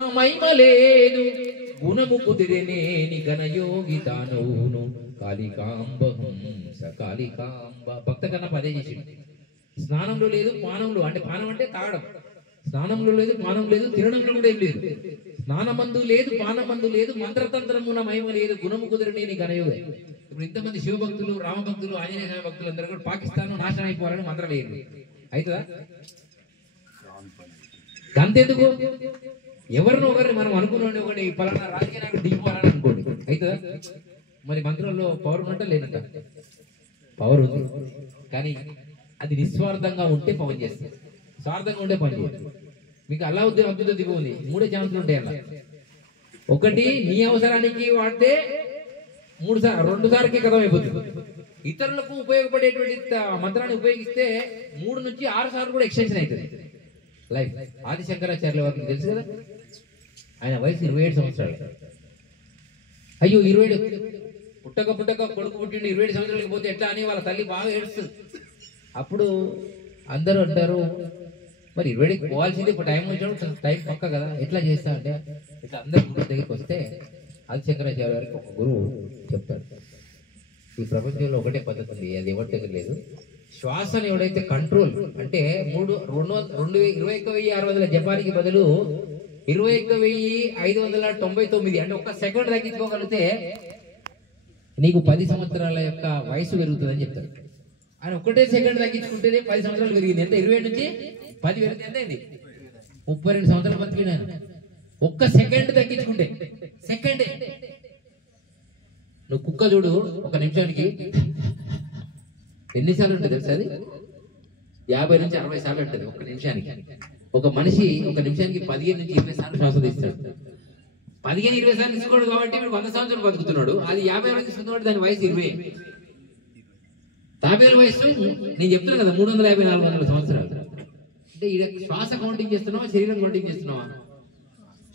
మైమలేదు గుణము కుదిరినేని ఘనయోగి తానవును కాళికాంబహంస కాళికాంబ. భక్త కన్నా పదే చేసిండు. స్నానంలో లేదు, పానంలో అంటే పానం అంటే తాగడం, స్నానంలో లేదు, పానం లేదు, తినడంలో కూడా ఏం లేదు. స్నానమందు లేదు, పానమందు లేదు, మంత్రతంత్రమున మహిమ లేదు, గుణము కుదిరినేని ఘనయోగి. ఇప్పుడు ఇంతమంది శివభక్తులు, రామభక్తులు, ఆంజనేయ స్వామి భక్తులు అందరూ కూడా పాకిస్తాన్ నాశనం అయిపోవాలని మంత్రం లేదు. అవుతుందా? అంతెందుకు, ఎవరినో ఒకరిని మనం అనుకున్నాం, ఒకటి పలానా రాజకీయ నాయకుడు దిగిపోవాలని అనుకోండి, అవుతుందా? మరి మంత్రంలో పవర్ ఉన్నట్ట లేనట్ట? పవర్ ఉంది, కానీ అది నిస్వార్థంగా ఉంటే పవన్ చేస్తుంది, స్వార్థంగా ఉంటే పని చేయదు. మీకు అల్లావుద్దీన్ అద్భుత దిగు ఉంది, మూడే ఛాన్సులు ఉంటాయి అలా. ఒకటి నీ అవసరానికి వాడితే 2 సార్లకి కథం అయిపోతుంది. ఇతరులకు ఉపయోగపడేటువంటి మంత్రాన్ని ఉపయోగిస్తే 3 నుంచి 6 సార్లు కూడా ఎక్స్టెన్షన్ అవుతుంది లైఫ్. ఆది శంకరాచార్యుల వారికి తెలుసు కదా, ఆయన వయసు 27 సంవత్సరాలు. అయ్యో 27 పుట్టక కొడుకు పుట్టిండు, 27 సంవత్సరాలకి పోతే ఎట్లా అని వాళ్ళ తల్లి బాగా ఏడుస్తుంది. అప్పుడు అందరూ అంటారు, మరి 27కి పోవాల్సింది, ఇప్పుడు టైం వచ్చినప్పుడు టైం పక్క కదా, ఎట్లా చేస్తా అంటే ఇట్లా అందరు గురువు దగ్గరికి వస్తే ఆది శంకరాచార్య వారికి ఒక గురువు చెప్తాడు, ఈ ప్రపంచంలో ఒకటే పద్ధతి ఉంది, అది ఎవరి దగ్గర లేదు. శ్వాసను ఎవడైతే కంట్రోల్ అంటే 21,600 జపానికి బదులు 21,599 అంటే 1 సెకండ్ తగ్గించుకోగలిగితే నీకు 10 సంవత్సరాల యొక్క వయసు పెరుగుతుందని చెప్తాడు. ఆయన 1 సెకండ్ తగ్గించుకుంటేనే 10 సంవత్సరాలు పెరిగింది. ఎంత? 27 నుంచి 10 పెరిగింది, ఎంత అయింది? 32 సంవత్సరాలు బతికినా 1 సెకండ్ తగ్గించుకుంటే. సెకండే. నువ్వు కుక్క చూడు, 1 నిమిషానికి ఎన్నిసార్లు ఉంటుంది తెలుసా? అది 50 నుంచి 60 సార్లు ఉంటుంది 1 నిమిషానికి. ఒక మనిషి 1 నిమిషానికి 15 నుంచి 20 సార్లు శ్వాస తీస్తాడు. 15-20 సార్లు తీసుకోడు కాబట్టి వీడు 100 సంవత్సరాలు బతుకుతున్నాడు. అది 50 రోజులు తీసుకున్నాడు, దాని వయసు 20. తాబేల వయసు నేను చెప్తున్నా కదా 350-400 సంవత్సరాలు. అంటే ఈ శ్వాస కౌంటింగ్ చేస్తున్నావా, శరీరం కౌంటింగ్ చేస్తున్నావా?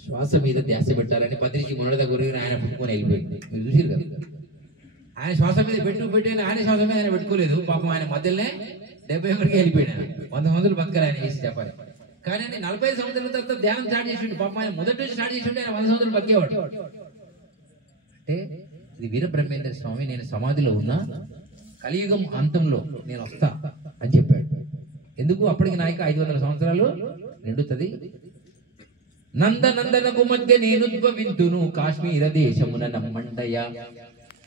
శ్వాస మీద ధ్యాస పెట్టాలని పత్రిక మొన్నటిదా గురించి ఆయన పెట్టుకొని వెళ్ళిపోయింది. మీరు చూసారు కదా, ఆయన శ్వాస మీద పెట్టిన ఆయన శ్వాస మీద ఆయన పెట్టుకోలేదు. పాపం ఆయన మధ్యలోనే 71కి వెళ్ళిపోయినా 100 సంవత్సరాలు బతకాలి ఆయన చేసి చెప్పాలి. కానీ ఆయన 45 సంవత్సరాల తర్వాత ధ్యానం స్టార్ట్ చేసిండు. పాపం ఆయన మొదటి నుంచి స్టార్ట్ చేసి ఉంటే ఆయన 100 సంవత్సరాలు బతికేవాడు. అంటే ఇది వీరబ్రహ్మేంద్ర స్వామి, నేను సమాధిలో ఉన్నా, కలియుగం అంతంలో నేను వస్తా అని చెప్పాడు. ఎందుకు? అప్పటికి నాయక 500 సంవత్సరాలు నిండుతుంది. నందనందనకు మధ్య నేనుద్భవింతును, కాశ్మీర దేశమున నమ్మండయ,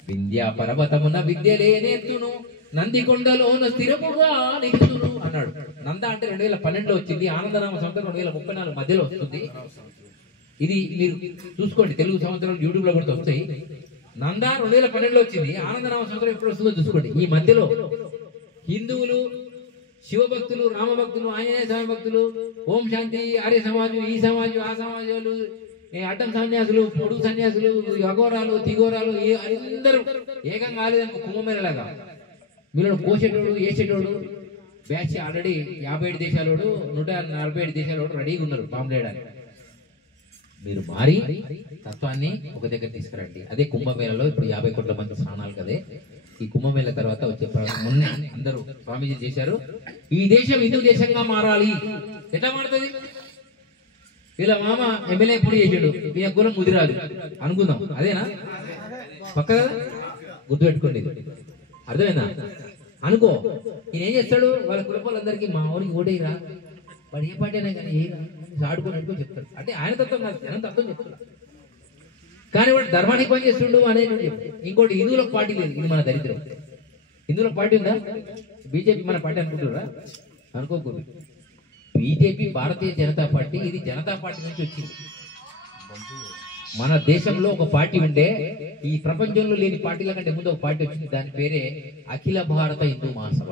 వింధ్యా పర్వతమున విద్యలేనేతును, నందికొండలోన స్థిరముగా నిలుతును అన్నాడు. నంద అంటే 2012లో వచ్చింది, ఆనందనామ సంవత్సరం 2034 మధ్యలో వస్తుంది. ఇది మీరు చూసుకోండి, తెలుగు సంవత్సరాలు యూట్యూబ్ లో కూడా వస్తాయి. నంద 2012లో వచ్చింది, ఆనందనామ సంవత్సరం ఎప్పుడు వస్తుందో చూసుకోండి. ఈ మధ్యలో హిందువులు, శివభక్తులు, రామభక్తులు, ఆంజనేయ స్వామి భక్తులు, ఓం శాంతి, ఆర్య సమాజం, ఈ సమాజం, ఆ సమాజాలు, అడ్డం సన్యాసులు, పొడుగు సన్యాసులు, అఘోరాలు, తిఘోరాలు అందరూ ఏకం కాలేదనుకో కుంభమేళలాగా. వీళ్ళు కోసేటోడు, వేసేటోడు బ్యాచ్ ఆల్రెడీ 57 దేశాలోడు, 147 దేశాలోడు రెడీగా ఉన్నారు బాంబు వేయడానికి. మీరు మారి తత్వాన్ని ఒక దగ్గర తీసుకురండి. అదే కుంభమేళలో ఇప్పుడు 50 కోట్ల మంది స్నానాలు కదే. ఈ కుంభమేళ తర్వాత వచ్చే మొన్న అందరూ స్వామీజీ చేశారు, ఈ దేశం హిందూ దేశంగా మారాలి. ఎట్లా మారుతుంది? వీళ్ళ మామ ఎమ్మెల్యే పొడి చేసాడు, వీళ్ళ కులం ముదిరాదు అనుకుందాం, అదేనా? పక్క కదా, గుర్తుపెట్టుకోండి, అర్థమైందా? అనుకో, ఈయన ఏం చేస్తాడు, వాళ్ళ కులపాలందరికీ మా ఊరికి ఓటేరా, వాడు ఏ పార్టీ అయినా కానీ ఆడుకొని అనుకో చెప్తాడు. అంటే ఆయన తత్వం కాదు, జనం తత్వం చెప్తాడు. కానీ వాడు ధర్మానికి పని చేస్తుండు అనేది. ఇంకోటి, హిందువులకు పార్టీ లేదు, ఇది మన దరిద్రం. హిందువులకు పార్టీ ఉందా? బీజేపీ మన పార్టీ అనుకుంటున్నారా? అనుకోకూడదు. బీజేపీ భారతీయ జనతా పార్టీ, ఇది జనతా పార్టీ నుంచి వచ్చింది. మన దేశంలో ఒక పార్టీ ఉండే, ఈ ప్రపంచంలో లేని పార్టీల కంటే ముందు ఒక పార్టీ వచ్చింది, దాని పేరే అఖిల భారత హిందూ మహాసభ.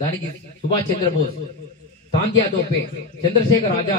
దానికి సుభాష్ చంద్రబోస్, తాంత్యా తోపే, చంద్రశేఖర్ ఆజాద్